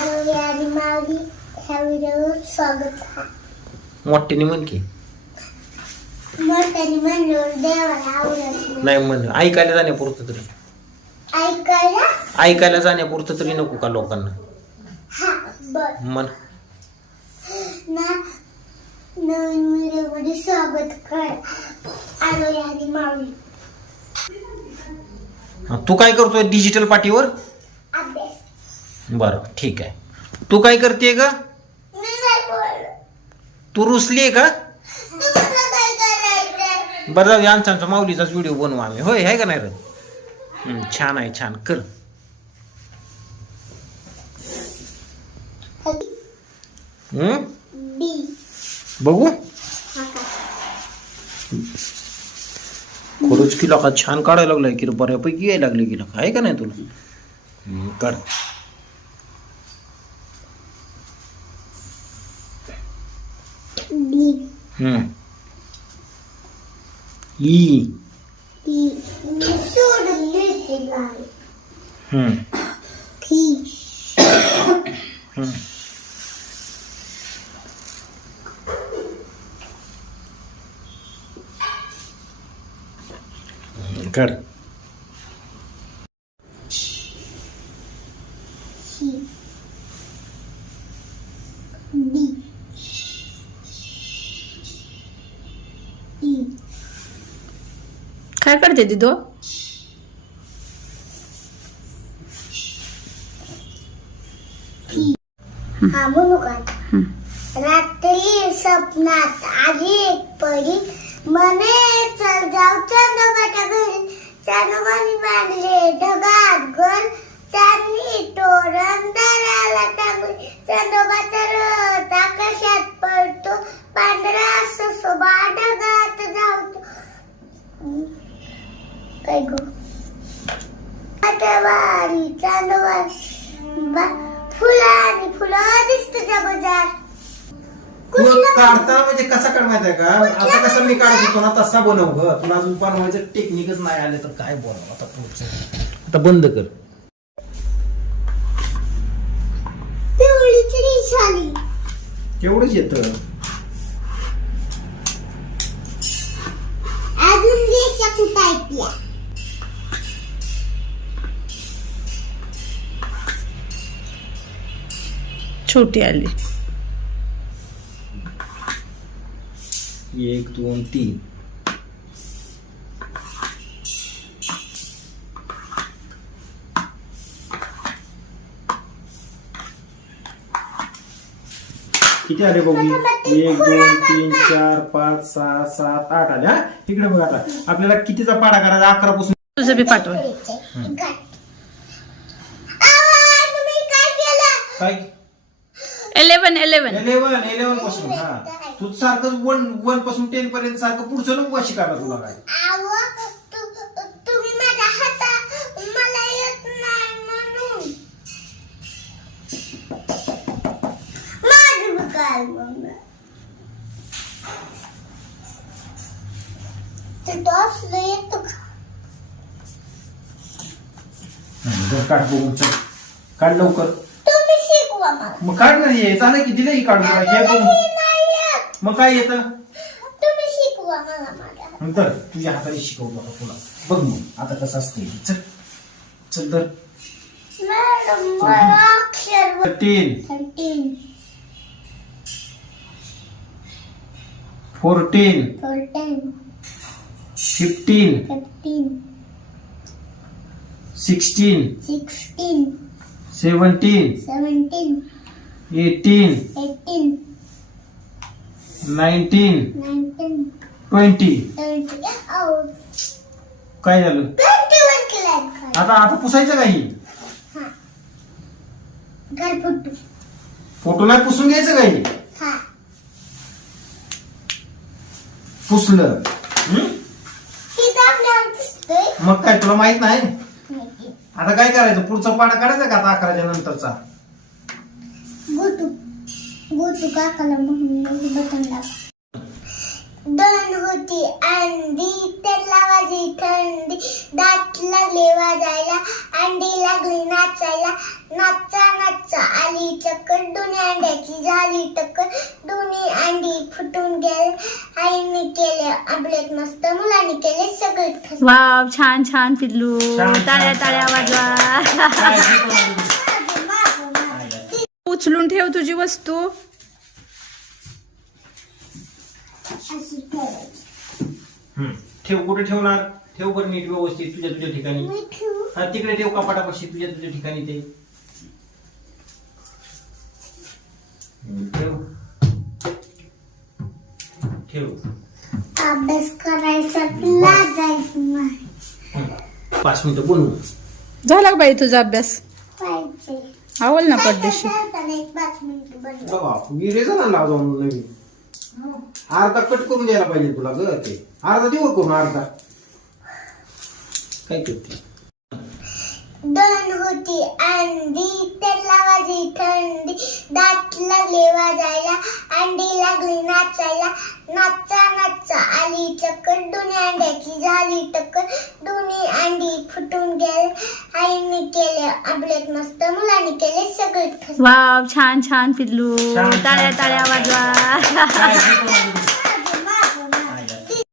आरोग्य आणि माऊली ह्या व्हिडिओवर स्वागत आहे. मोठ्याने म्हण की. मोठ्याने म्हणल्यावर देवाला आवडत नाही. नाही म्हण. ऐकायला जाण्यापुरतं तरी. ऐकायला? ऐकायला जाण्यापुरतं तरी नको का लोकांना? हा बर. ना नवीन व्हिडिओमध्ये स्वागत कर. आरोग्य आणि माऊली. तू काय करतोय? डिजिटल पाठीवर? बरं ठीक आहे. तू काय करते बोल तू रुसली आहे का बरं जाऊ आमचा आमचा माऊलीचाच व्हिडिओ बनवू आम्ही. होय आहे का नाही रे? हं, छान आहे छान. कर. हं? बी. बघू. का? खरंच की का छान काढायला लागलाय की रे, बऱ्यापैकी यायला लागले की लका. आहे का नाही तुला? हं, काढ बी हं. ई बी मी सोडून काय करते दिदो हा रात्री स्वप्नात आली एक परी म्हणे चल जाऊ चंदोबाच्या घरी. चंदोबानी बांधले ढगात घर. चांदणी तोरण दाराला टांगले चंदोबाचा वारी चांदोबा बा- फुलं आणि फुलं दिसत बजार. तुला काढता म्हणजे कसा काढ का? आता कसं मी काढत होतो ना तसा बनव ग. तुला अजून बनवायचं टेक्निकच नाही आले तर काय बनव आता पुढचं. आता बंद कर. पिवळीची आली केवढंच येत. अजून रेषा कुठं ऐकल्या छोटी आली. एक दोन तीन. किती आले बघू? एक दोन तीन चार पाच सहा सात आठ आले हा? इकडे बघ आता. आपल्याला कितीचा पाडा करायचा? अकरा पासून. तुझं बी पाठव. तुम्ही काय? इलेवन इलेवन इलेव्हन इलेव्हनपासून हा. तू सारखं वन वनपासून टेन पर्यंत सारखं पुढचं नको शिकायला तुला काय. आव तु- तुम्ही माझ्या हाता मला येत नाही म्हणून. माझं बी काय मग? ते टॉसलं येतं का? बरं, काढ बघून चल. काढ लवकर. मला मग काढ ना हे झालं की दिलं ही काढून तुला. हे नाही मग काय येतं? तुम्ही शिकवा मला माझ्या. मग तर तुझ्या हाताने शिकवलं आता तुला. बघ मग आता कसं असते चल चल तर. मॅडम मला अक्षर thirteen. Thirteen. Fourteen. Fourteen. Fifteen. Fifteen. Sixteen. Sixteen. Seventeen seventeen eighteen eighteen nineteen nineteen twenty काय झालं? आता आता पुसायचं काही? हा. फोटो. नाही पुसून घ्यायचं काही? हा. पुसलं. हं? तिथं मग काय तुला माहीत नाही. आता काय करायचं? पुढचा पाडा काढायचा का आता अकराच्या नंतरचा? गोटू गोटू काकाला म्हणून बटन दाब दोन होती अंडी त्याला वाजली थंडी. दात लागले वाजायला अंडी लागली नाचायला. नाचा नाचा आली चक्कर दोन्ही अंड्याची झाली टक्कर दोन्ही अंडी फुटून गेले आईने केले आमलेट मस्त मुलांनी केले सगळे खस- वाव छान छान पिल्लू. टाळ्या. टाळ्या वाजवा. उचलून ठेव तुझी वस्तू. ठेव कुठे ठेवणार? ठेव बरं नीट व्यवस्थित तुझ्या तुझ्या ठिकाणी. हा तिकडे ठेव कपाटापाशी तुझ्या तुझ्या ठिकाणी ते. ठेव. ठेव. अभ्यास करायचा लाजायचं नाही. हम्म. पाच मिनिटं बनवू झाला का बाई तुझा अभ्यास? पाहिजे. आवल ना एक पाच मिनिट जाऊन नवीन अर्धा कट करून द्यायला पाहिजे तुला ग ते. अर्धा देऊ करून अर्धा? काय करते? दोन होती अंडी दात लागले वाजायला अंडी लागली नाचायला नाचा नाचा आली चक्कर दोन्ही अंड्याची झाली टक्कर दोन्ही अंडी फुटून गेले आईने केले आमलेट मस्त मुलांनी केले सगळे वाव छान छान पिल्लू छान, छान, टाळ्या वाजवा हे